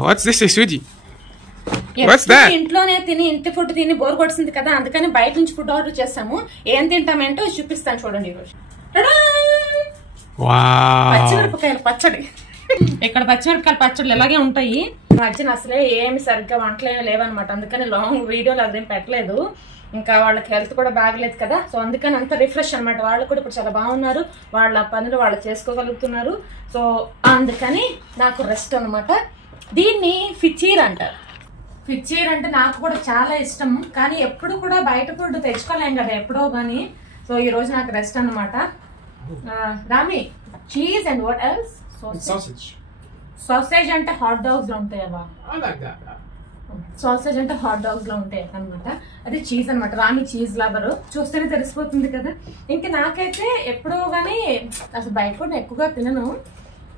What's this, Sweetie? What's that? ఇంట్లోనే తిని ఇంటి ఫుడ్ తిని బోర్ కొడుతుంది కదా, అందుకని బయట నుంచి ఫుడ్ ఆర్డర్ చేస్తాము. ఏం తింటామేంటో చూపిస్తాను చూడండి ఈరోజు. పచ్చిమిరపకాయల పచ్చడి. ఇక్కడ పచ్చిమిరపకాయల పచ్చళ్ళు ఇలాగే ఉంటాయి. మధ్యన అసలే ఏమి సరిగ్గా వంటలు లేవన్నమాట, అందుకని లాంగ్ వీడియోలు అదేం పెట్టలేదు. ఇంకా వాళ్ళకి హెల్త్ కూడా బాగలేదు కదా, సో అందుకని అంత రిఫ్రెష్ అనమాట. వాళ్ళు కూడా ఇప్పుడు చాలా బాగున్నారు, వాళ్ళ పనులు వాళ్ళు చేసుకోగలుగుతున్నారు. సో అందుకని నాకు రెస్ట్ అనమాట. దీన్ని ఫిచీర్ అంటారు. ఫిచీర్ అంటే నాకు కూడా చాలా ఇష్టం, కానీ ఎప్పుడు కూడా బయట ఫుడ్ తెచ్చుకోలేం కదా ఎప్పుడో కానీ. సో ఈ రోజు నాకు రెస్ట్ అనమాట. Rami, cheese and what else? Sausage అంటే హాట్ డాగ్స్ లో ఉంటాయి అవ్వ. సాసేజ్ అంటే హాట్ డాగ్స్ లో ఉంటాయి అనమాట. అది చీజ్ అనమాట. రామి చీజ్ లవర్, చూస్తేనే తెలిసిపోతుంది కదా. ఇంకా నాకైతే ఎప్పుడో గానీ, అసలు బయట ఫుడ్ ఎక్కువగా తినను,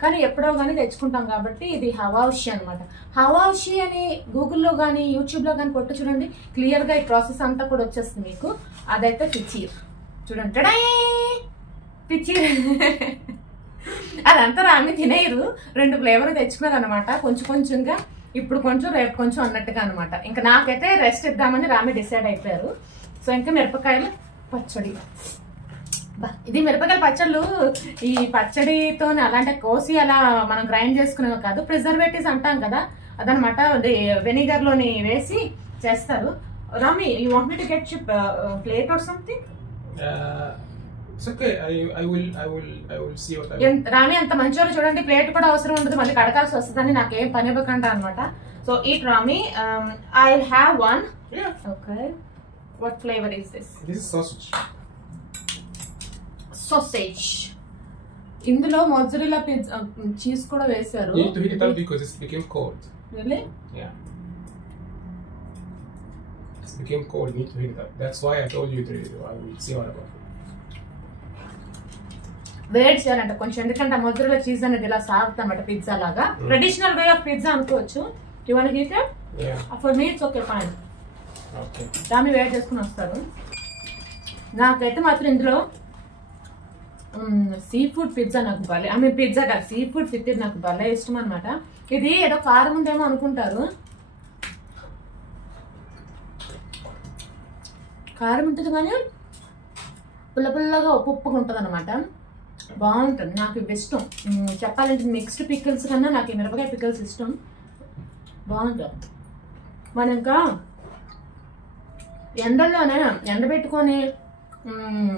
కానీ ఎప్పుడో గానీ తెచ్చుకుంటాం కాబట్టి ఇది హవాషి అనమాట. హవాషి అని గూగుల్లో కానీ యూట్యూబ్ లో కానీ కొట్టు చూడండి, క్లియర్ గా ఈ ప్రాసెస్ అంతా కూడా వచ్చేస్తుంది మీకు. అదైతే ఫిచీర్ చూడండి. ఫిచీర్ అదంతా రామి తినేయరు, 2 ఫ్లేవర్ తెచ్చుకున్నారు అనమాట, కొంచెం కొంచెంగా, ఇప్పుడు కొంచెం రేపు కొంచెం అన్నట్టుగా అనమాట. ఇంకా నాకైతే రెస్ట్ ఇద్దామని రామి డిసైడ్ అయిపోయారు. సో ఇంకా మిరపకాయలు పచ్చడి. ఇది మిరపకాయల పచ్చళ్ళు ఈ పచ్చడితో అలాంటి కోసి అలా మనం గ్రైండ్ చేసుకునేవి కాదు, ప్రిజర్వేటివ్స్ అంటాం కదా అదనమాట. వెనిగర్ లోని వేసి చేస్తారు. Rami, you want me to get you plate or something? It's okay. I will see what I will. Rami అంత మంచోళ్ళు చూడండి, ప్లేట్ కూడా అవసరం ఉండదు, మళ్ళీ కడకాల్సి వస్తుందని నాకేం పని ఇవ్వకుండా అనమాట. So eat Rami. I will have one. Yeah. Okay. What flavor is this? This is sausage. Sausage. ఇందులో మొజ్జరెల్లా చీజ్ కూడా వేశారు. You need to heat it up because it became cold. Really? Yeah. It became cold. You need to heat it up. That's why I told you to. I will see what about it. వేడి చేయాలంట కొంచెం, ఎందుకంటే మొజ్జరెల్లా cheese అనేది ఇలా సాగుతుంది అనమాట, pizza లాగా. Traditional way of pizza అనుకోవచ్చు. You want heat it? Yeah. For me it's okay, fine. Okay. రామి వేడి చేసుకుని వస్తారు. నాకైతే మాత్రం ఇందులో సీ ఫుడ్ పిజ్జా నాకు భలే, పిజ్జా కాదు, సీ ఫుడ్ ఫిట్టిర్ నాకు భలే ఇష్టం అనమాట. ఇది ఏదో కారం ఉందేమో అనుకుంటారు, కారం ఉంటుంది కానీ పుల్ల పుల్లగా ఉప్పుగా ఉంటుంది అనమాట. బాగుంటుంది, నాకు ఇవి ఇష్టం. చెప్పాలంటే మిక్స్డ్ పికిల్స్ కన్నా నాకు ఈ మిరపకాయ పికిల్స్ ఇష్టం, బాగుంటుంది. మనం ఇంకా ఎండల్లోనే ఎండబెట్టుకొని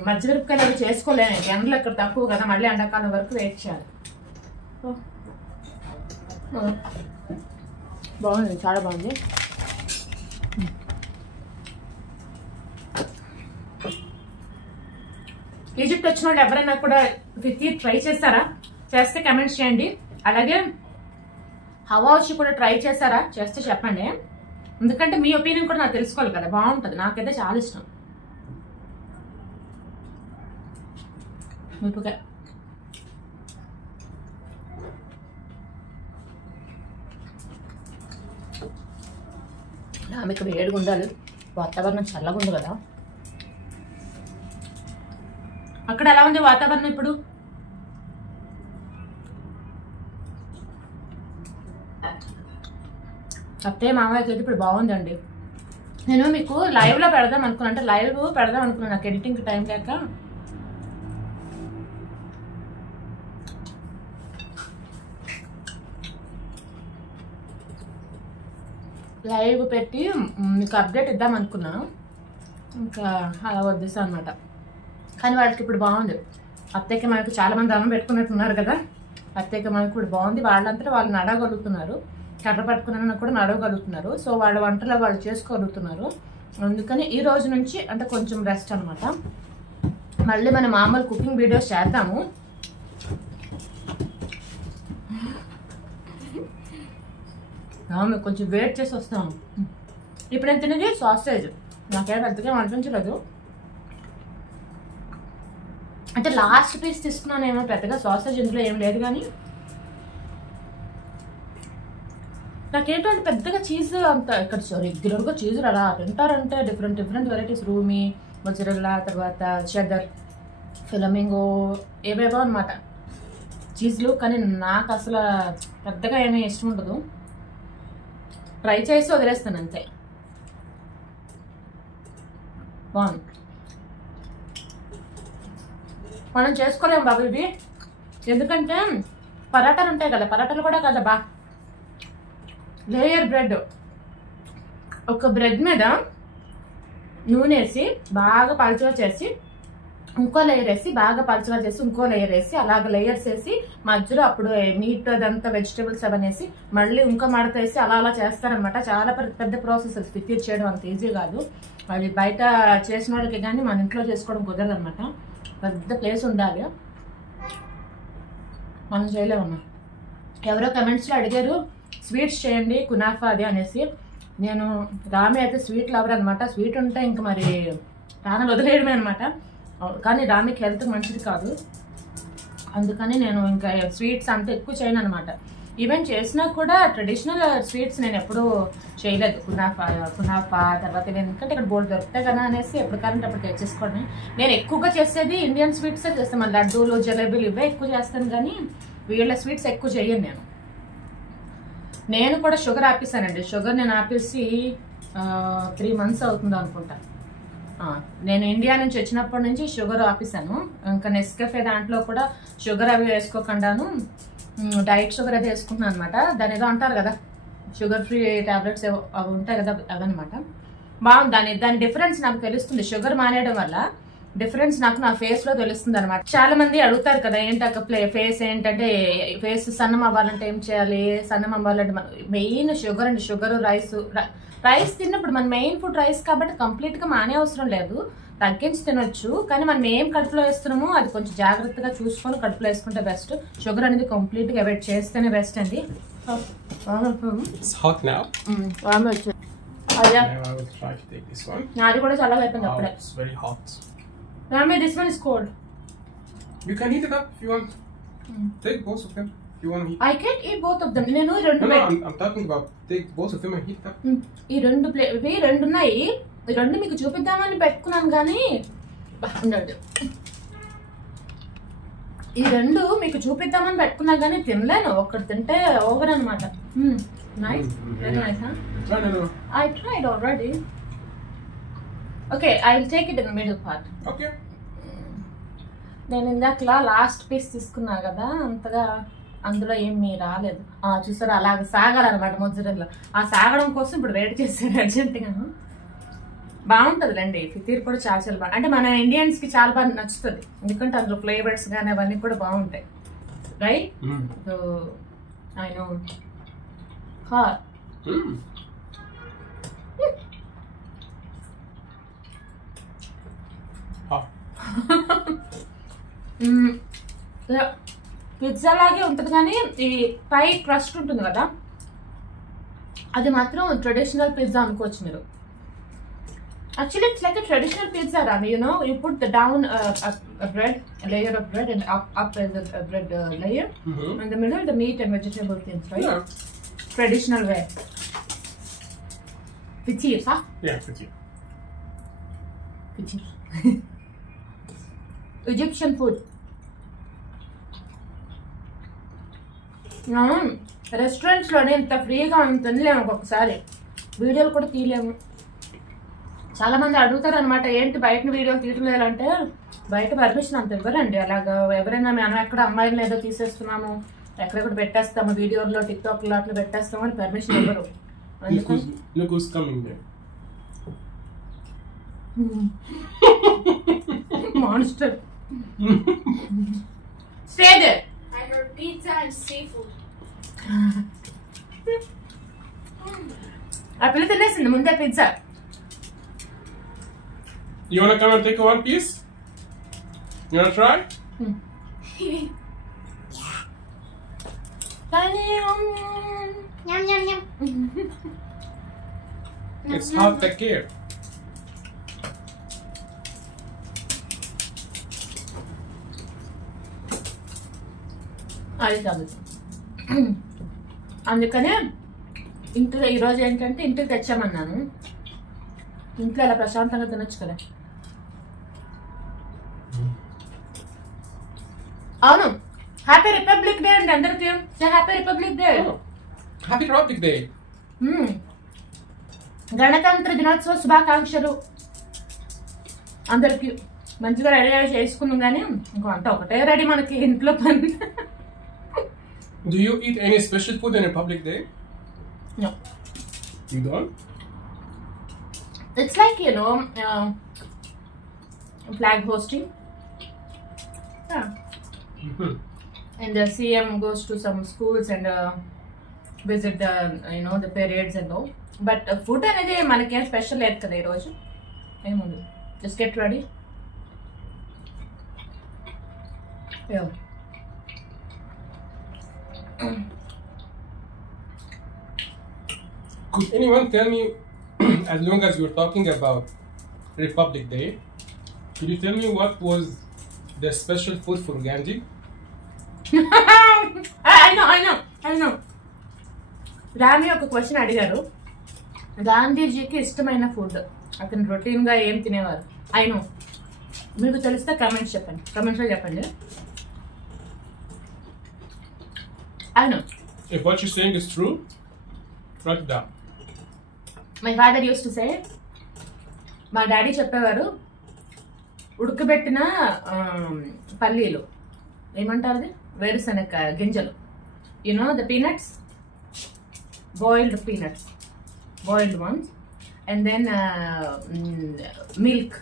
మజ్జిమిరపకాయలు అవి చేసుకోలేము, ఎండలు ఇక్కడ తక్కువ కదా, మళ్ళీ ఎండాకాలం వరకు వెయిట్ చేయాలి. బాగుంది, చాలా బాగుంది. ఈజిప్ట్ వచ్చిన వాళ్ళు ఎవరైనా కూడా ఫిచీర్ ట్రై చేస్తారా? చేస్తే కమెంట్స్ చేయండి. అలాగే హవాషి కూడా ట్రై చేస్తారా? చేస్తే చెప్పండి, ఎందుకంటే మీ ఒపీనియన్ కూడా నాకు తెలుసుకోవాలి కదా. బాగుంటుంది, నాకైతే చాలా ఇష్టం. మిరపకాయ ఆమె ఇక్కడ వేడిగా ఉండాలి, వాతావరణం చల్లగా ఉంది కదా. అక్కడ ఎలా ఉంది వాతావరణం ఇప్పుడు? అత్తయ్య మామయ్యకి అయితే ఇప్పుడు బాగుందండి. నేను మీకు లైవ్ లో పెడదాం అనుకున్నా, అంటే లైవ్ పెడదాం అనుకున్నాను, నాకు ఎడిటింగ్ టైం లేక. లైవ్ పెట్టి మీకు అప్డేట్ ఇద్దాం అనుకున్నాను, ఇంకా అలా వద్దేసా అనమాట. కానీ వాళ్ళకి ఇప్పుడు బాగుంది. అత్తయ్యకి మనకు చాలా మంది అన్నం పెట్టుకున్నట్టున్నారు కదా, అత్తయ్యకి మనకు ఇప్పుడు బాగుంది. వాళ్ళంతా వాళ్ళు నడవగలుగుతున్నారు, కర్ర పట్టుకున్న కూడా నడవగలుగుతున్నారు. సో వాళ్ళ వంటలు వాళ్ళు చేసుకోగలుగుతున్నారు. అందుకని ఈ రోజు నుంచి అంటే కొంచెం రెస్ట్ అనమాట. మళ్ళీ మన మామూలు కుకింగ్ వీడియోస్ చేద్దాము. కొంచెం వెయిట్ చేసి వస్తాము. ఇప్పుడు నేను తినేది సాసేజ్, నాకేం పెద్దగా అనిపించలేదు. అంటే లాస్ట్ పీస్ తీసుకున్నానేమో, పెద్దగా సాసేజ్ ఇందులో ఏం లేదు. కానీ నాకేంటంటే పెద్దగా చీజ్ అంత ఇక్కడ రెగ్యులర్గా చీజ్ అలా తింటారంటే డిఫరెంట్ వెరైటీస్, రూమీ, మొజరెల్లా, తర్వాత చెదర్, ఫ్లమింగో, ఏవేవో అనమాట చీజ్లు. కానీ నాకు అసలు పెద్దగా ఏమీ ఇష్టం ఉండదు. ట్రై చేసి వదిలేస్తాను అంతే. బాగుంది. మనం చేసుకోలేము బాబు ఇవి, ఎందుకంటే పరాటాలు ఉంటాయి కదా, పరాటాలు కూడా కదా బా లేయర్ బ్రెడ్. ఒక బ్రెడ్ మీద నూనె వేసి బాగా పలుచగా చేసి ఇంకో లేయర్ వేసి బాగా పలుచగా చేసి ఇంకో లేయర్ వేసి అలాగ లేయర్స్ వేసి మధ్యలో అప్పుడు మీట్ అదంతా వెజిటేబుల్స్ అవన్నీ వేసి మళ్ళీ ఇంకో మడత వేసి అలా అలా చేస్తారనమాట. చాలా పెద్ద ప్రాసెస్. ఫిట్యూర్ చేయడం అంత ఈజీ కాదు. అది బయట చేసిన వాళ్ళకి కానీ మన ఇంట్లో చేసుకోవడం కుదరదు అనమాట. పెద్ద ప్లేస్ ఉండాలి, మనం చేయలేమన్నా. ఎవరో కమెంట్స్లో అడిగారు స్వీట్స్ చేయండి కునాఫా అది అనేసి. నేను రామే అయితే స్వీట్ లవర్ అనమాట. స్వీట్ ఉంటే ఇంక మరి ప్రాణాలు వదిలేయడమే అనమాట. కానీ రామికి హెల్త్ మంచిది కాదు, అందుకని నేను ఇంకా స్వీట్స్ అంత ఎక్కువ చేయను అనమాట. ఈవెన్ చేసినా కూడా ట్రెడిషనల్ స్వీట్స్ నేను ఎప్పుడూ చేయలేదు. కునాఫా తర్వాత ఎందుకంటే ఇక్కడ బోర్డు దొరుకుతాయి కదా అనేసి ఎప్పుడు కావాలంటే అప్పుడు తెచ్చేసుకోండి. నేను ఎక్కువగా చేసేది ఇండియన్ స్వీట్సే చేస్తాను. మన లడ్డూలు జలేబీలు ఇవే ఎక్కువ చేస్తాను, కానీ వీళ్ళ స్వీట్స్ ఎక్కువ చేయను. నేను కూడా షుగర్ ఆపేసానండి. షుగర్ నేను ఆపేసి 3 months అవుతుంది అనుకుంటా. నేను ఇండియా నుంచి వచ్చినప్పటి నుంచి షుగర్ ఆపేసాను. ఇంకా నెస్కఫే దాంట్లో కూడా షుగర్ అవి వేసుకోకుండాను డైట్ షుగర్ అది వేసుకుంటున్నాను అనమాట. దాని ఏదో అంటారు కదా షుగర్ ఫ్రీ టాబ్లెట్స్ అవి ఉంటాయి కదా, అవన్నమాట. బాగుంది. దాని డిఫరెన్స్ నాకు తెలుస్తుంది. షుగర్ మానేయడం వల్ల డిఫరెన్స్ నాకు నా ఫేస్ లో తెలుస్తుంది అనమాట. చాలా మంది అడుగుతారు కదా ఏంటక్క ఫేస్ ఏంటంటే ఫేస్ సన్నం అవ్వాలంటే ఏం చేయాలి, సన్నం అవ్వాలంటే మెయిన్ షుగర్ అండి. షుగర్ రైస్ తిన్నప్పుడు మన మెయిన్ ఫుడ్ రైస్ కాబట్టి కంప్లీట్ గా మానే అవసరం లేదు, తగ్గించి తినొచ్చు. కానీ మనం ఏం కడుపులో వేస్తున్నామో అది కొంచెం జాగ్రత్తగా చూసుకొని కడుపులో వేసుకుంటే బెస్ట్. షుగర్ అనేది కంప్లీట్ గా అవాయిడ్ చేస్తేనే బెస్ట్ అండి. నాది కూడా చాలా అయిపోయింది అప్పుడే. Rami, this one is cold. You can heat it up if you want. Take both of them if you want to heat. I can't eat both of them. నేను I'm talking about take both of them and heat it up. ఈ రెండు ఉన్నాయి. ఈ రెండు మీకు చూపిద్దామని పెట్టుకున్నాను కానీ ఉండండి. ఈ రెండు మీకు చూపిద్దామని పెట్టుకున్నా కానీ తినలేను. ఒకటి తింటే ఓవర్ అనమాట. Nice. Very nice, huh? I tried already. Okay, I will take it in the middle part. Okay. నేను ఇందాకలా లాస్ట్ పీస్ తీసుకున్నా కదా, అంతగా అందులో ఏమీ రాలేదు. చూసారా అలాగ సాగాలన్నమాట మొజ్జరెల్లా. ఆ సాగడం కోసం ఇప్పుడు వెయిట్ చేశాను అర్జెంట్గా. బాగుంటుందిలేండి ఫితీర్ కూడా చాలా చాలా బాగుంది. అంటే మన ఇండియన్స్ కి చాలా బాగా నచ్చుతుంది, ఎందుకంటే అందులో ఫ్లేవర్స్ కానీ అవన్నీ కూడా బాగుంటాయి. Right? So I know. Pizza లాగే ఉంటుంది కానీ ఈ పై క్రస్ట్ ఉంటుంది కదా, అది మాత్రం ట్రెడిషనల్ పిజ్జా అనుకోవచ్చు మీరు. Actually, it's like a traditional pizza, Rami. You know, you put the down a bread, a layer of bread, and up is a bread layer. In the middle, the meat and vegetable things, right? Yeah. Traditional way. Fittir, huh? Yeah, fittir. Fittir. Egyptian food. Restaurants లోనే ఇంత ఫ్రీగా తినలేము, ఒక్కొక్కసారి వీడియోలు కూడా తీయలేము. చాలా మంది అడుగుతారు అనమాట, ఏంటి బయట వీడియోలు తీయలేదంటే బయట పర్మిషన్ అంత ఇవ్వరండి. అలాగా ఎవరైనా మనం ఎక్కడ అమ్మాయిలను ఏదో తీసేస్తున్నాము, ఎక్కడెక్కడ పెట్టేస్తాము, వీడియోలో టిక్టాక్ లో అట్లా పెట్టేస్తాము అని పర్మిషన్ ఇవ్వరు. Monster. Stay there. I heard pizza and seafood. ఆ పిల్ల తినేసింది ముందే pizza. You wanna come and take one piece? You wanna try? Yum yum yum. It's hot, take care. అది కాదు, అందుకనే ఇంట్లో ఈరోజు ఏంటంటే ఇంటికి తెచ్చామన్నాను. ఇంట్లో అలా ప్రశాంతంగా తినొచ్చు కదా. అవును, హ్యాపీ రిపబ్లిక్ డే అండి అందరికీ. Happy republic day. Happy Republic Day. గణతంత్ర దినోత్సవ శుభాకాంక్షలు అందరికి. మంచిగా రెడీ చేసుకున్నాం కానీ ఇంకో అంతా ఒకటే రెడీ మనకి ఇంట్లో పని. Do you eat any special food on Republic Day? No. You don't? It's like, flag hosting. Yeah. Mm-hmm. And the CM goes to some schools and visit the, the parades and all. But food అనేది మనకేం special లేదు కదా ఈరోజు. ఏముంది, just get ready. Yeah. Could anyone tell me, as long as you're talking about Republic Day, could you tell me what was the special food for Gandhi? I know. రామి ఒక question అడిగారు, గాంధీజీకి ఇష్టమైన food అతను రొటీన్గా ఏం తినేవారు. అయినో మీకు తెలిస్తే కమెంట్స్లో చెప్పండి. అయినో. If what you're saying is true, write it down. My father use to say, మా డాడీ చెప్పేవారు, ఉడకబెట్టిన పల్లీలు ఏమంటారు, వేరుశనగ గింజలు, the peanuts, boiled peanuts, boiled ones, and then milk,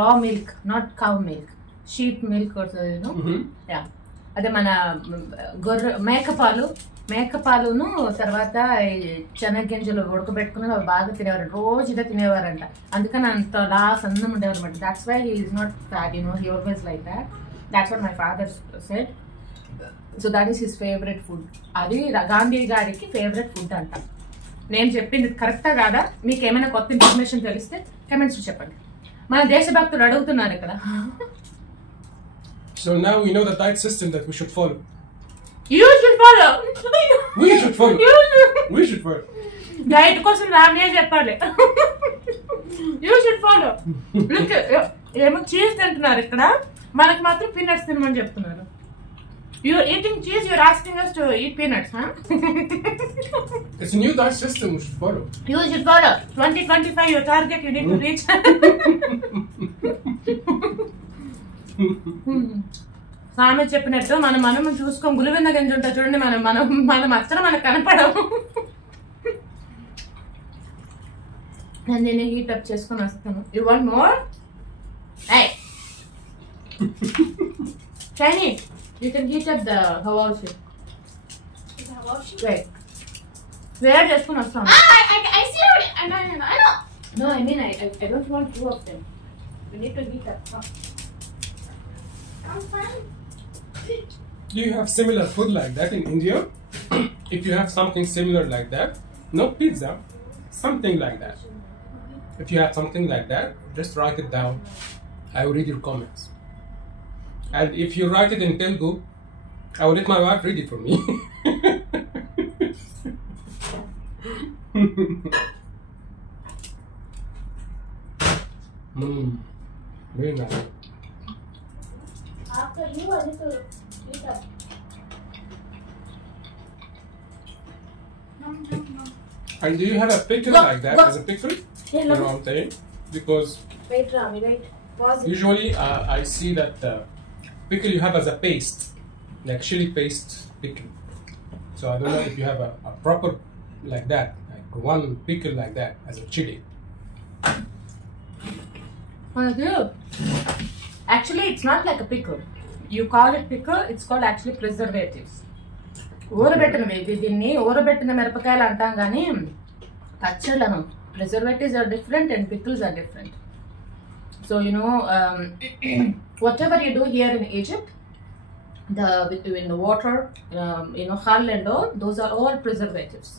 raw milk, not cow milk, sheep milk, yeah, అదే మన గొర్రె మేకపాలును తర్వాత శనగగింజలు ఉడకబెట్టుకుని అవి బాగా తినేవారు. రోజు ఇదే తినేవారంట. అందుకని అంత సన్నం ఉండేవారు అనమాట. That's why he is not fat, he always like that. That's what my father said. So that is his favourite food. అది గాంధీ గారికి ఫేవరెట్ ఫుడ్ అంట. నేను చెప్పింది కరెక్టా కాదా? మీకు ఏమైనా కొత్త ఇన్ఫర్మేషన్ తెలిస్తే కమెంట్స్ చెప్పండి. మన దేశభక్తులు అడుగుతున్నారు ఇక్కడ. So now we know the diet system that we should follow. You should follow. We should follow. We should follow. Diet కోసం రామే చెప్పాలి. You should follow. Look, ఏమో చీజ్ తింటున్నారు ఇక్కడ, మనకి మాత్రం పీనట్స్ తినమని చెప్తున్నారు. You're eating cheese, you're asking us to eat peanuts, huh? It's a new diet system we should follow. You should follow. 2025, your target you need to reach. సామె చెప్పినట్టు మనం చూసుకోం. గులివింద గంజి ఉంటా చూడండి, మనం అసలు మనకు కనపడవు. నేను దీన్ని హీట్ అప్ చేసుకొని వస్తాను. You want more? Shiny, you can heat up the hawashi. Wait. Where చేసుకొని వస్తాను. I see already. I know. No, I mean I don't want two of them. We need to heat up. I'm fine. Do you have similar food like that in India? If you have something similar like that, not pizza, something like that. If you have something like that, just write it down. I will read your comments. And if you write it in Telugu, I will let my wife read it for me. Very nice. After you, I need to eat up. No. And do you have a pickle like that as a pickle? Yeah, You know what I'm saying? Because Wait, Rami, wait. Pause it. usually I see that pickle you have as a paste, like chili paste pickle. So I don't know if you have a proper like that, like one pickle like that as a chili. Actually, it's not like a pickle. You call it pickle, it's called actually preservatives. ఊరబెట్టినవి, దీన్ని ఊరబెట్టిన మిరపకాయలు అంటాం కానీ పచ్చళ్ళను. Preservatives are different and pickles are different. So whatever you do here in Egypt, in the water, hull and all, those are all preservatives.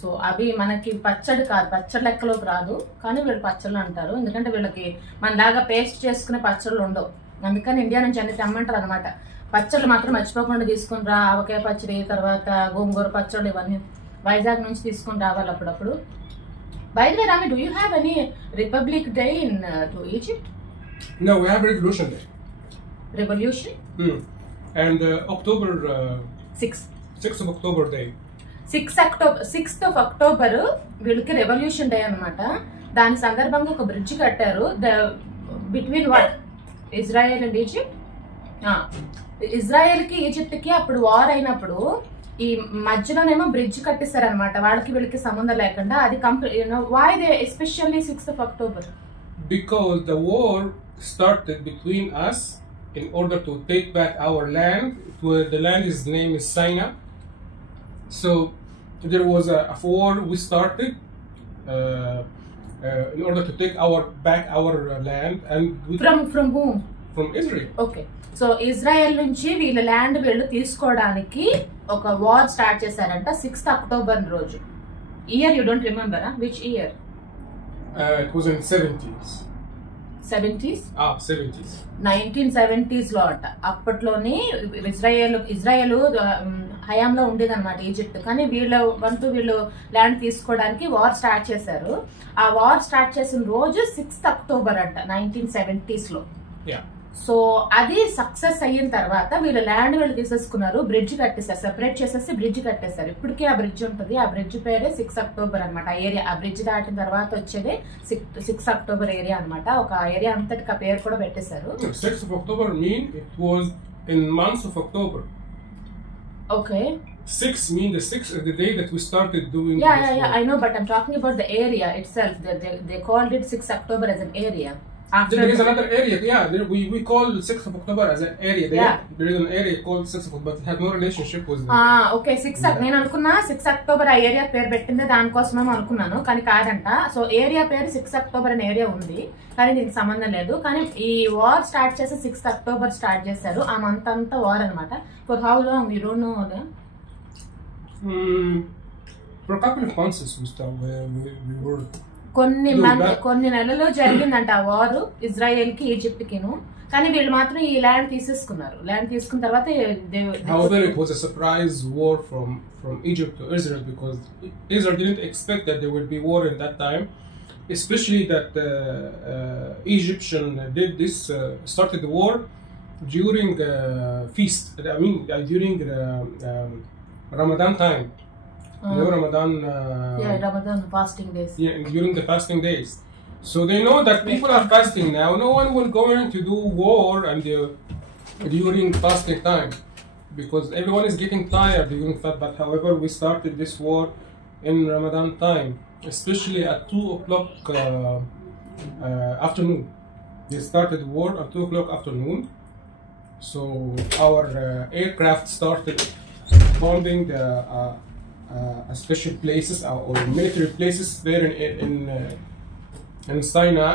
So అవి మనకి పచ్చడి కాదు, పచ్చడి లెక్కలోకి రాదు, కానీ వీళ్ళు పచ్చళ్ళు అంటారు. ఎందుకంటే వీళ్ళకి మనలాగా పేస్ట్ చేసుకునే పచ్చళ్ళు ఉండవు. అందుకని ఇండియా నుంచి అన్ని తెమ్మంటారు అనమాట. పచ్చళ్ళు మాత్రం మర్చిపోకుండా తీసుకుని రా, ఆవకాయ పచ్చడి, తర్వాత గోంగూర పచ్చళ్ళు, ఇవన్నీ వైజాగ్ నుంచి తీసుకుని రావాలి అప్పుడప్పుడు. By the way, Rami, do you have any Republic Day to Egypt? No, we have Revolution Day. Revolution? And October 6th. 6th of October Day. 6th of October వీళ్ళకి రెవల్యూషన్ డే అన్నమాట. దాని సందర్భంగా ఒక బ్రిడ్జ్ కట్టారు between what Israel and Egypt. Israel కి Egypt కి అప్పుడు war అయినప్పుడు ఈ మధ్యలోనేమో బ్రిడ్జ్ కట్టిస్తారనమాట, వాళ్ళకి వీళ్ళకి సంబంధం లేకుండా. అది why they especially 6th of October? Because the war started between us in order to take back our land. The land's name is Sinai. So there was a war we started in order to take back our land, and from whom? From Israel. Okay. So Israel నుంచి వీళ్ళ land వీళ్ళు తీసుకోవడానికి ఒక war start చేశారంట 6th October రోజు. Year you don't remember? Which year? It was in 70s. 70s? 70s. 1970s లో అంట. అప్పట్లోనే ఇజ్రాయెల్ హయాంలో ఉండేదన్నమాట ఈజిప్ట్. కానీ వీళ్ళు ల్యాండ్ తీసుకోవడానికి వార్ స్టార్ట్ చేశారు. ఆ వార్ స్టార్ట్ చేసిన రోజు 6th October అంట 1970s లో. సో అది సక్సెస్ అయిన తర్వాత వీళ్ళు ల్యాండ్ వీళ్ళు తీసేసుకున్నారు, బ్రిడ్జ్ కట్టేశారు, సెపరేట్ చేసేసి బ్రిడ్జ్ కట్టేశారు. ఇప్పటికీ ఆ బ్రిడ్జ్ ఉంటుంది. ఆ బ్రిడ్జ్ పేరే 6th October అనమాట. ఆ ఏరియా, ఆ బ్రిడ్జ్ దాటిన తర్వాత వచ్చేది 6th October ఏరియా అనమాట. ఒక ఏరియా అంతటికి ఆ పేరు కూడా పెట్టేశారు. 6th of October mean it was in months of October. Okay. 6 mean the 6th is the day that we started doing. Yeah. I know, but I'm talking about the area itself. They called it 6th October as an area. There is another area, we call 6th of October as an area. There is an area called 6th of October, but it has no relationship with the... Okay, 6th. నేను అనుకున్నా 6th October ఆ area పేరు పెట్టింది దానికోసమేమో అనుకున్నాను, కానీ కాదంట. So area పేరు 6th October అనే ఏరియా ఉంది, కానీ దీనికి సంబంధం లేదు. కానీ ఈ వార్ స్టార్ట్ చేసి 6th October స్టార్ట్ చేశారు. ఆ మంత్ అంతా వార్ అనమాట. For how long you don't know? For a couple of months we were కొన్ని నెలలు జరిగిందంట ఆ వార్ ఇజ్రాయెల్ కి ఈజిప్ట్ కిను. కానీ వీళ్ళు మాత్రం ఈ ల్యాండ్ తీసేసుకున్నారు. ల్యాండ్ తీసుకున్న తర్వాత however it was a surprise war from Egypt to Israel, because Israel didn't expect that there would be war in that time, especially that Egyptian did this started the war during feast, during Ramadan time. Ramadan fasting days. During the fasting days. So they know that people are fasting now. No one will go in to do war and during fasting time, because everyone is getting tired during that. But however, we started this war in Ramadan time, especially at 2:00 afternoon. They started the war at 2:00 afternoon. So our aircraft started bombing the special places or military places there in Sinai.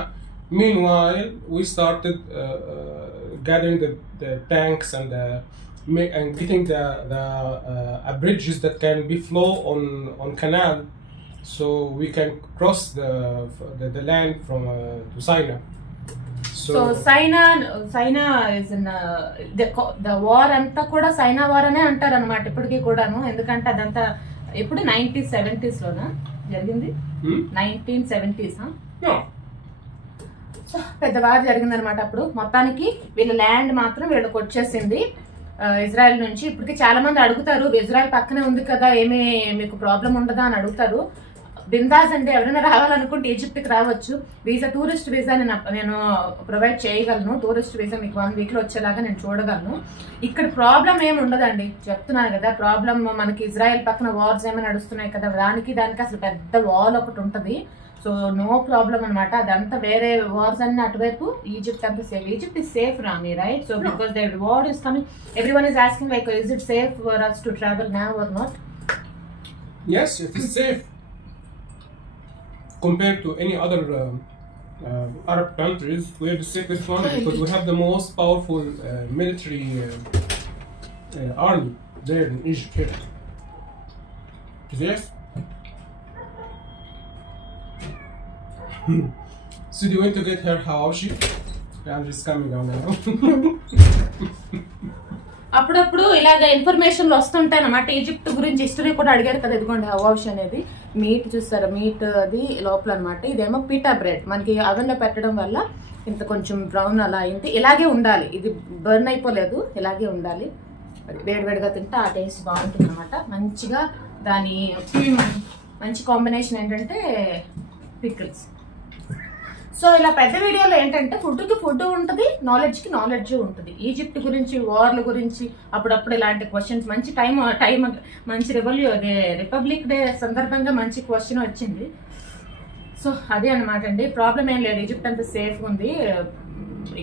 Meanwhile, we started gathering the tanks and getting the bridges that can be flow on canal, so we can cross the land from to Sinai. So Sinai is in the war అంతా కూడా Saina war అనే అంటారు అనమాట ఇప్పటికీ కూడాను. ఎందుకంటే అదంతా ఎప్పుడు 1970s లోనా జరిగింది? 1970s. పెద్ద వార్ జరిగింది అనమాట అప్పుడు. మొత్తానికి వీళ్ళ ల్యాండ్ మాత్రం వీళ్ళకి వచ్చేసింది ఇజ్రాయెల్ నుంచి. ఇప్పటికి చాలా మంది అడుగుతారు, ఇజ్రాయెల్ పక్కనే ఉంది కదా, ఏమీ మీకు ప్రాబ్లం ఉండదా అని అడుగుతారు. బిందాస్ అంటే ఎవరైనా రావాలనుకుంటే ఈజిప్ట్కి రావచ్చు. వీసా, టూరిస్ట్ వీసా నేను ప్రొవైడ్ చేయగలను. టూరిస్ట్ వీసా మీకు 1 week లో వచ్చేలాగా నేను చూడగలను. ఇక్కడ ప్రాబ్లం ఏమి ఉండదండి, చెప్తున్నాను కదా. ప్రాబ్లం మనకి ఇజ్రాయెల్ పక్కన వార్స్ ఏమైనా నడుస్తున్నాయి కదా, దానికి అసలు పెద్ద వాల్ ఒకటి ఉంటుంది. సో నో ప్రాబ్లం అనమాట. అదంతా వేరే వార్స్ అన్ని అటువైపు. ఈజిప్ట్ అంతా safe. Egypt is safe Rami, right? So because the war is coming, everyone is asking like is it safe for us to travel now or not? Yes, it is safe compared to any other Arab countries. We are the safest one because we have the most powerful military army there in Egypt here. Yes. So do you want to get her Hawashi? I'm just coming down now. అప్పుడప్పుడు ఇలాగ ఇన్ఫర్మేషన్లు వస్తుంటాయి అన్నమాట. Egypt గురించి history కూడా అడిగారు కదా. ఇదిగోండి హవాష్ అనేది మీట్ చూస్తారా, మీట్ అది లోపల అనమాట. ఇదేమో పీటా బ్రెడ్. మనకి అవెన్ లో పెట్టడం వల్ల ఇంత కొంచెం బ్రౌన్ అలా అయింది. ఇలాగే ఉండాలి, ఇది బర్న్ అయిపోలేదు, ఇలాగే ఉండాలి. వేడివేడిగా తింటే ఆ టేస్ట్ బాగుంటుంది అనమాట. మంచిగా దాని మంచి కాంబినేషన్ ఏంటంటే పికిల్స్. సో ఇలా పెద్ద వీడియోలో ఏంటంటే ఫుడ్కి ఫుడ్ ఉంటుంది, నాలెడ్జ్కి నాలెడ్జ్ ఉంటుంది. ఈజిప్ట్ గురించి, వార్ల గురించి అప్పుడప్పుడు ఇలాంటి క్వశ్చన్స్ మంచి టైం మంచి రిపబ్లిక్ డే సందర్భంగా మంచి క్వశ్చన్ వచ్చింది. సో అదే అనమాట అండి. ప్రాబ్లం ఏం లేదు, ఈజిప్ట్ అంతా సేఫ్గా ఉంది.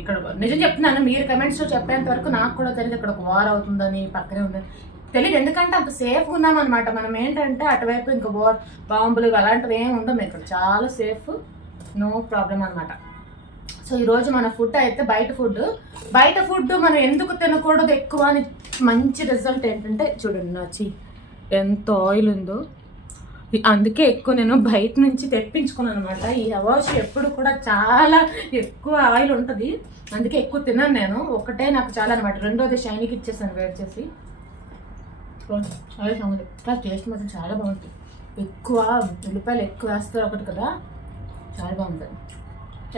ఇక్కడ నిజం చెప్తున్నాను, మీరు కమెంట్స్లో చెప్పేంత వరకు నాకు కూడా తెలియదు ఇక్కడ ఒక వార్ అవుతుందని, పక్కనే ఉందని తెలియదు. ఎందుకంటే అంత సేఫ్గా ఉన్నాం అనమాట. మనం ఏంటంటే అటువైపు ఇంకా వార్ బాంబులు అలాంటివి ఏమి ఉండవు, ఇక్కడ చాలా సేఫ్, నో ప్రాబ్లం అనమాట. సో ఈరోజు మన ఫుడ్ అయితే బయట ఫుడ్ మనం ఎందుకు తినకూడదు ఎక్కువ అని మంచి రిజల్ట్ ఏంటంటే చూడండి, నచ్చి ఎంత ఆయిల్ ఉందో, అందుకే ఎక్కువ నేను బయట నుంచి తెప్పించుకున్నాను అనమాట. ఈ అవాష్ ఎప్పుడు కూడా చాలా ఎక్కువ ఆయిల్ ఉంటుంది, అందుకే ఎక్కువ తిన్నాను నేను. ఒకటే నాకు చాలా అనమాట. రెండోది షైనీకి ఇచ్చేసాను వేడి చేసి. ఆయిల్ సంగతి టేస్ట్ మాత్రం చాలా బాగుంటుంది. ఎక్కువ ఉల్లిపాయలు ఎక్కువ వేస్తారు ఒకటి కదా, చాలా బాగుంటుంది.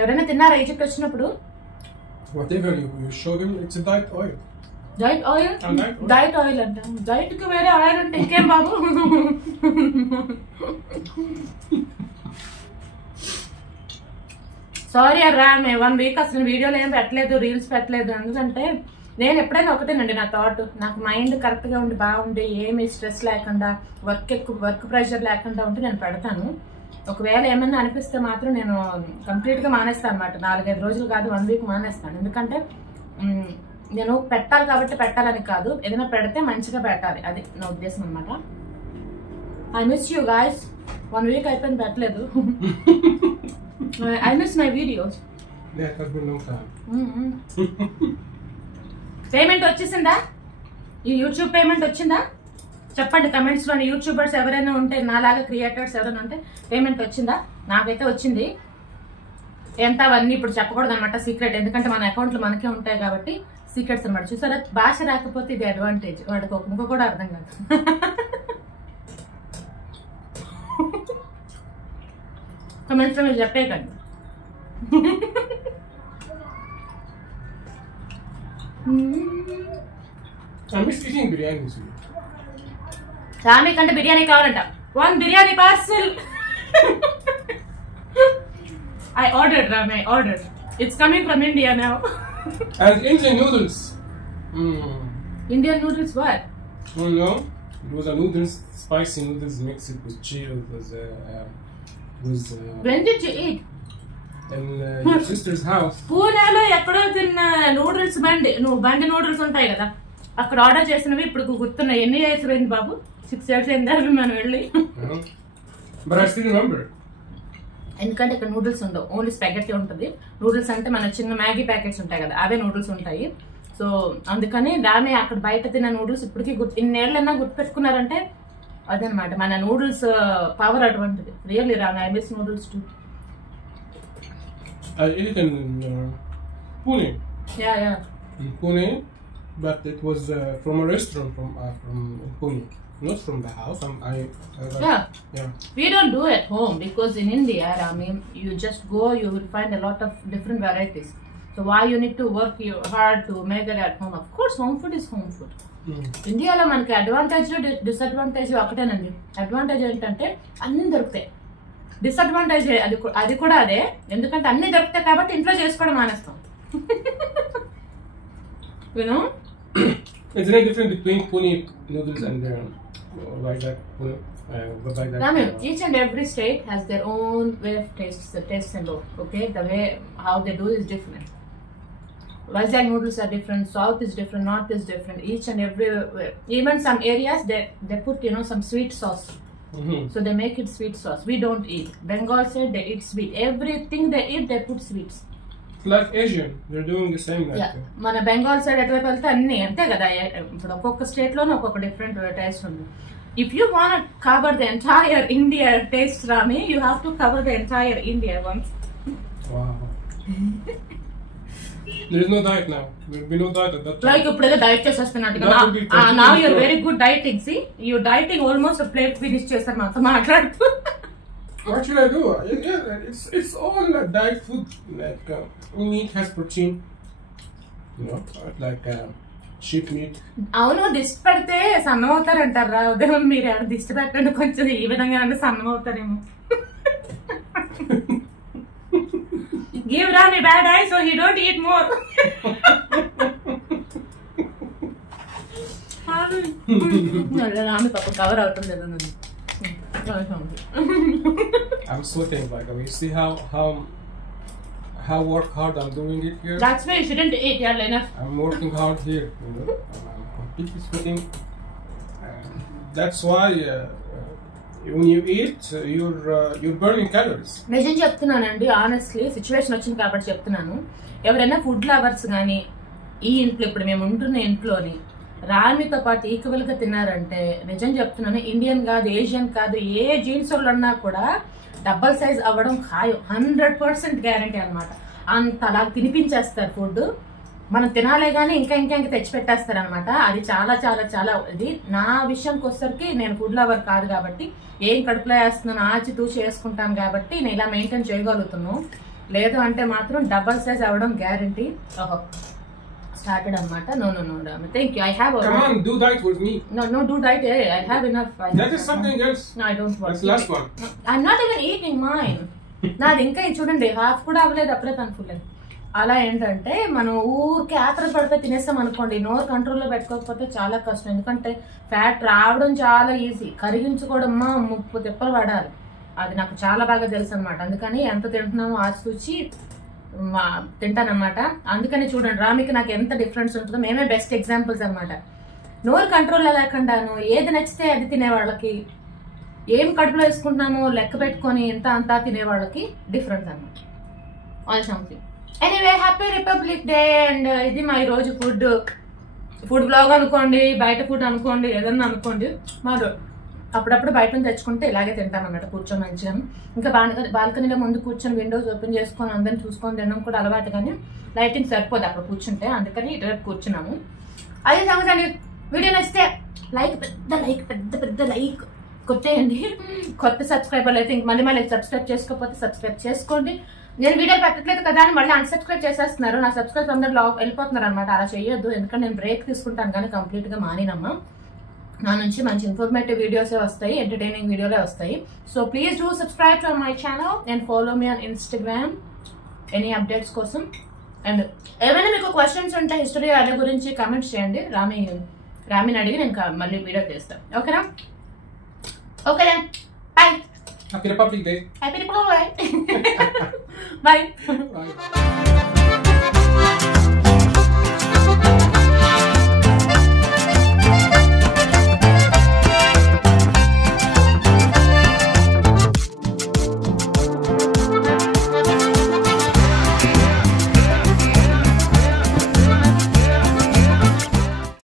ఎవరైనా తిన్నారా ఈజిప్ట్ వచ్చినప్పుడు? Whatever you show them, it's a diet oil. Diet oil, diet oil అంట. డైట్ కి వేరే ఆయిల్ అంటే ఇంకేం బాబు. సారీ అర్రా, మేము 1 వీక్ అసలు వీడియోలు ఏం పెట్టలేదు, రీల్స్ పెట్టలేదు. ఎందుకంటే నేను ఎప్పుడైనా ఒకటేనండి నా థాట్, నాకు మైండ్ కరెక్ట్గా ఉండి బాగుండి ఏమి స్ట్రెస్ లేకుండా వర్క్ ప్రెషర్ లేకుండా ఉంటే నేను పెడతాను. ఒకవేళ ఏమైనా అనిపిస్తే మాత్రం నేను కంప్లీట్గా మానేస్తాను అనమాట. 4-5 రోజులు కాదు, 1 వీక్ మానేస్తాను. ఎందుకంటే నేను పెట్టాలి కాబట్టి పెట్టాలని కాదు, ఏదైనా పెడితే మంచిగా పెట్టాలి, అది నా ఉద్దేశం అనమాట. I miss you guys. 1 week అయిపోయింది పెట్టలేదు. I miss my videos. Payment వచ్చేసిందా? ఈ యూట్యూబ్ పేమెంట్ వచ్చిందా? చెప్పండి కమెంట్స్ లో. యూట్యూబర్స్ ఎవరైనా ఉంటే, నాలాగా క్రియేటర్స్ ఎవరైనా ఉంటే పేమెంట్ వచ్చిందా? నాకైతే వచ్చింది. ఎంత అవన్నీ ఇప్పుడు చెప్పకూడదు అనమాట, సీక్రెట్. ఎందుకంటే మన అకౌంట్లు మనకే ఉంటాయి కాబట్టి సీక్రెట్స్ అనమాట. చూసారా, భాష రాకపోతే ఇది అడ్వాంటేజ్. వాడికి ఒక ముఖ కూడా అర్థం కాదు. కమెంట్స్ లో మీరు చెప్పేయకండి. రామి కంటే బిర్యానీ కావాలంట. 1 biryani parcel. I ordered, Rami. I ordered. It's coming from India now. And Indian noodles. Indian noodles what? Oh no, it was a noodles, spicy noodles mixed with chili. When did you eat? In your sister's house. పూణేలో ఎక్కడో తిన్న noodles బండి. బండి noodles ఉంటాయి కదా, అక్కడ order చేసినవి ఇప్పుడు గుర్తున్నాయి. ఎన్ని ఇయర్స్ అయింది బాబు? 6 years అయిందా మనం వెళ్ళి? But I still remember. ఎందుకంటే ఇక్కడ నూడిల్స్ ఉండవు, ఓన్లీ స్పాగెట్టి ఉంటుంది. నూడిల్స్ అంటే మన చిన్న మ్యాగీ ప్యాకెట్స్ ఉంటాయి కదా, అవే నూడిల్స్ ఉంటాయి. సో అందుకని దాన్ని అక్కడ బయట తిన్న నూడిల్స్ ఇప్పటికీ ఇన్నేళ్ళన్నా గుర్తుపెట్టుకున్నారంటే అదనమాట. మన నూడిల్స్ పవర్ అటువంటిది. Really Ram, I miss noodles to. I ate it in Pune. Yeah. In Pune, but it was from a restaurant from Pune, not from the house. Yeah. We don't do at home because in India, Rami, you just go, you will find a lot of different varieties. So why you need to work hard to make it at home? Of course, home food is home food. ఇండియాలో మనకి advantage disadvantage ఒకటేనండి. Advantage ఏంటంటే అన్ని దొరుకుతాయి. Disadvantage అది కూడా అదే, ఎందుకంటే అన్ని దొరుకుతాయి కాబట్టి ఇంట్లో చేసుకోవడం మానేస్తాం. You know? Is there any difference between Pune noodles and Vizag? Each and every state has their own way of taste and all. Okay, the way how they do is different. Vizag noodles are different, south is different, north is different. Each and every, even some areas they put some sweet sauce. So they make it sweet sauce. We don't eat. Bengal side they eat sweet. Everything they eat they put sweets. Like Asian, they're doing the same. మన Bengal side ఎటువైపు వెళ్తే అన్ని అంతే కదా. ఇప్పుడు ఒక్కొక్క state లోనే ఒక్కొక్క డిఫరెంట్ టేస్ట్ ఉంది. If you want to cover the entire India taste, Rami, you have to cover the entire India once. Wow. There is no diet now. There will be no diet at that time. Like ఇప్పుడు diet చేసేస్తున్నట్టుగా. Now you're very good dieting. See, you dieting almost a plate finish చేస్తారు మాతో మాట్లాడుతూ. What should I do? Yeah, it's all diet food. Like meat has protein, like sheep meat. అవును, దిష్టి పెడితే సన్నం అవుతారంటారా? ఉదయం మీరు ఏమైనా దిష్టి పెట్టండి కొంచెం ఈ విధంగా అంటే సన్నం అవుతారేమో. Give Rami bad eye so he don't eat more. Rami papa cover అవుతుంది లేదండి. I'm sweating by the way. See how work hard I'm doing it here. That's why you shouldn't eat, yeah, enough. I'm working hard here. You know? I'm completely sweating. That's why when you eat, you're burning calories. నిజం చెప్తున్నానండి, honestly situation వచ్చింది కాబట్టి చెప్తున్నాను. ఎవరైనా food lovers కానీ ఈ ఇంట్లో ఇప్పుడు మేము ఉంటున్న ఇంట్లోని రామితో పాటు ఈక్వల్ గా తిన్నారంటే నిజం చెప్తున్నాను, ఇండియన్ కాదు, ఏషియన్ కాదు, ఏ జీన్స్ వాళ్ళు అన్నా కూడా డబల్ సైజ్ అవ్వడం ఖాయం. 100% గ్యారంటీ అనమాట. అంతలా తినిపించేస్తారు ఫుడ్. మనం తినాలే కానీ ఇంకా తెచ్చి పెట్టేస్తారు అనమాట. అది చాలా చాలా చాలా ఇది. నా విషయంకి వచ్చేసరికి నేను ఫుడ్ లవర్ కాదు కాబట్టి ఏం కడుపులో వేస్తున్నాను ఆచి తూచి వేసుకుంటాను కాబట్టి నేను ఇలా మెయింటైన్ చేయగలుగుతున్నాను. లేదు అంటే మాత్రం డబల్ సైజ్ అవ్వడం గ్యారంటీ. ఓహో started అనమాట. No, thank you. I have Come on, do diet with me. No, do diet. I have enough. That is something else. No, I don't want. That's last one. I'm not even eating mine. నాది ఇంకా చూడండి half కూడా అవ్వలేదు, అప్పుడే కనుకోలేదు. అలా ఏంటంటే మనం ఊరికే ఆత్ర పడితే తినేస్తాం అనుకోండి, నోరు కంట్రోల్లో పెట్టుకోకపోతే చాలా కష్టం. ఎందుకంటే ఫ్యాట్ రావడం చాలా ఈజీ, కరిగించుకోవడం 30 తిప్పలు పడాలి. అది నాకు చాలా బాగా తెలుసు అనమాట. అందుకని ఎంత తింటున్నామో ఆచితూచి తింటానమాట. అందుకని చూడండి రామికి నాకు ఎంత డిఫరెన్స్ ఉంటుందో. మేమే బెస్ట్ ఎగ్జాంపుల్స్ అనమాట. నోరు కంట్రోల్లో లేకుండాను ఏది నచ్చితే అది తినేవాళ్ళకి, ఏం కడుపులో వేసుకుంటున్నామో లెక్క పెట్టుకొని ఎంత అంతా తినేవాళ్ళకి డిఫరెన్స్ అనమాట. All something. Anyway happy republic day. And ఇది మా ఈరోజు ఫుడ్ బ్లాగ్ అనుకోండి, బయట ఫుడ్ అనుకోండి, ఏదన్నా అనుకోండి. మాకు అప్పుడప్పుడు బయట నుంచి తెచ్చుకుంటే ఇలాగే తింటాం అన్నమాట, కూర్చొని మంచిగా. ఇంకా బాల్కనీలో ముందు కూర్చొని విండోస్ ఓపెన్ చేసుకొని అందరిని చూసుకొని తినడం కూడా అలవాటు, కానీ లైటింగ్ సరిపోదు అక్కడ కూర్చుంటే, అందుకని ఇటువైపు కూర్చున్నాము. అదే సంగతి. వీడియో నచ్చితే పెద్ద లైక్ కొట్టేయండి. కొత్త సబ్స్క్రైబర్లు అయితే ఇంక మళ్ళీ సబ్స్క్రైబ్ చేసుకోకపోతే సబ్స్క్రైబ్ చేసుకోండి. నేను వీడియోలు పెట్టట్లేదు కదా అని మళ్ళీ అన్సబ్స్క్రైబ్ చేసేస్తున్నారు. నా సబ్స్క్రైబ్ అందరూ వెళ్ళిపోతున్నారు అనమాట. అలా చేయొద్దు, ఎందుకంటే నేను బ్రేక్ తీసుకుంటాను కానీ కంప్లీట్గా మానేనమ్మా. నా నుంచి మంచి ఇన్ఫర్మేటివ్ వీడియోసే వస్తాయి, ఎంటర్టైనింగ్ వీడియోలే వస్తాయి. So please do subscribe to my channel and follow me on Instagram any updates కోసం. అండ్ ఏమైనా మీకు క్వశ్చన్స్ ఉంటే హిస్టరీ అదే గురించి కామెంట్స్ చేయండి. రామిని అడిగి నేను మళ్ళీ వీడియో చేస్తాను. ఓకేనా? Okay then bye. Happy Republic Day. Happy Republic Day. Bye. Bye.